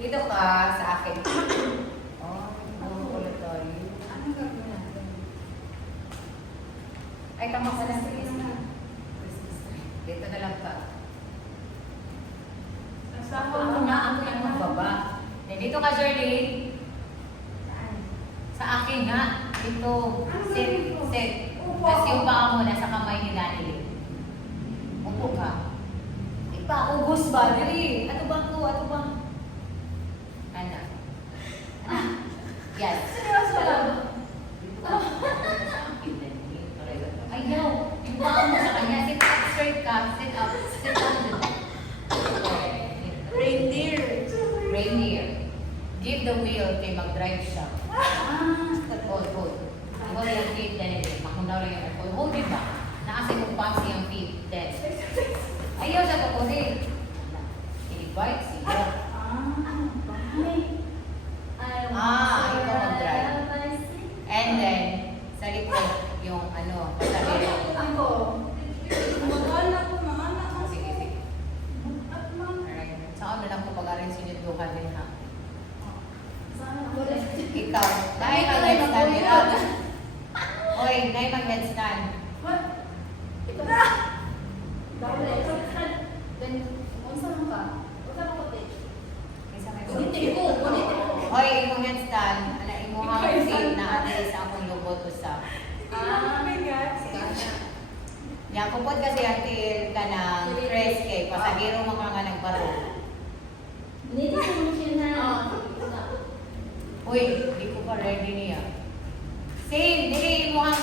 Dito ka sa akin. Oh, ulit tayo. Anong gagawin natin? Ay, tama ka lang. Sige na. Dito na lang ka. Saan Ako na, ako yung magbaba. Dito ka, Jerlyn. Saan? Sa akin nga. Dito. Sit, sit. Upo Tapos ako. yung paa mo nasa kamay ni Daniel. Upo ka. Ipaubos ba? Dili. Ato bang ko? Ato bang? Ano? Yes. Seryoso lang. Dito ka. Ayaw. Yung paa mo sa kanya. Sit up straight ka. Sit up. Sit up. Reindeer. Reindeer. Give the wheel kay mag-drive siya. Hold. Hold yung feet, then makundaw lang yung aircon. Hold it ba? Naasa yung fancy yung feet, then. Ayaw siya kukunin. I-bite siya. Ikaw mag-drive. And then, sa likod, yung ano, pasahero. Ako. Mag-anak ko, mga-anak ko. Sige, sige. At ma'am. Alright. Saan na lang ko pag-arin sinundukan din ha? Saan ako? Ikaw. Dahil mag-headstand nila. Oy, dahil mag-headstand. What? Ito na! Dahil then, unsa man ka? Unsa man ko, Tej? Isa may Ulitin ko. Oy, imong headstand. Ala, imong feet na ate sa akong lubot usap. My God. Yan, kupod kasi atil ka ng Chris kay pasahero mo ka nga nagbaro. Hindi ko siya na. Uy, di ko pa ready niya. Same, dili mo ang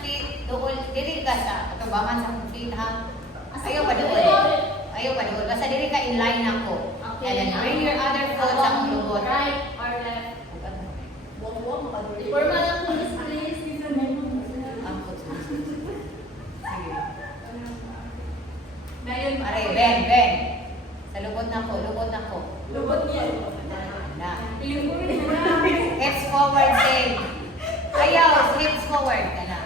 feet doon, dili ka sa katubangan sa akong feet ha. Ayaw pa doon. Ayaw pa doon. Basta dili ka in line ako. And then bring your other foot sa akong lubot. Right or left? Buwang makaduli. For mga police, please. Dito na yung Ang foot. Sige. Ngayon, Aray, ben. Sa lubot na ko, lubot niya. Na. Yung ulo na. Hips forward, same. Ayaw, hips forward ka na.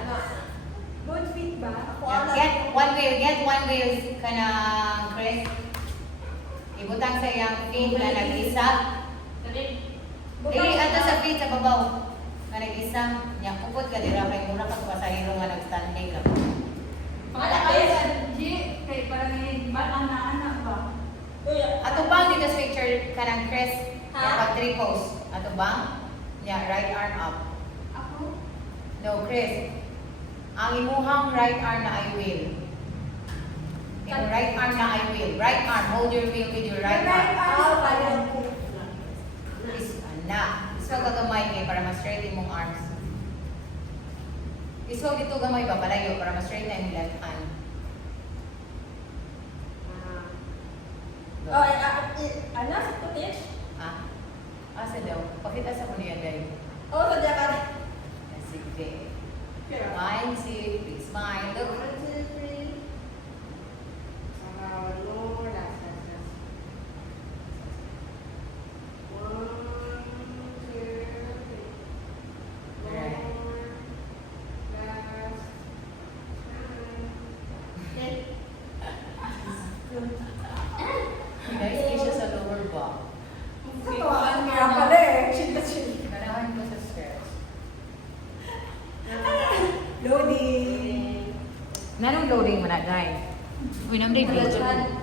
Good feet ba? Ako Get one wheel ka na, Chris. Ibutang sa iyang feet na nag-isa. Dili, ato sa feet sa babaw. Na nag-isa. Yang kupot ka, dira kay mura ka pasahero nga nag-standing lang. G, kay parang ba't anak ba? Ato bang dito sa picture ka ng Chris? Ha? Yung pag three pose. Ato bang? Yeah, right arm up. Ako? No, Chris. Ang imuhang right arm na I will. Yung right arm na I will. Right arm. Hold your wheel with your right arm. Parang Is na. Iswag ka gamay kay para ma-straight imong arms. Iswag dito gamay ba palayo para ma-straight na yung left hand. Go. ano sa footage? Ah? Asa daw? Pakita sa kuya day. Oo, sa dapat. Sige. Smile, see. Big smile. Look. Guys, di siya sa lower back. Kaya pala eh. Karahan ko sa stairs. Loading. Nanong loading mo na, Day? Uy, nang day video.